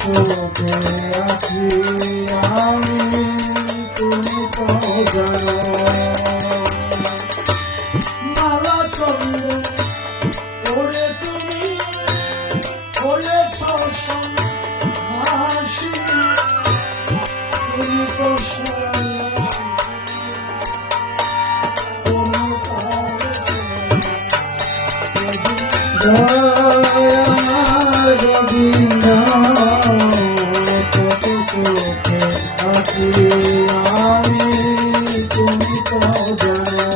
চোখে আছি আমি তুমি তো জানো মালা চন্দ্র ওরে তুমি ওরে হাসি তুমি তো Oh চোখে আছি আমি তুমি তো জানো।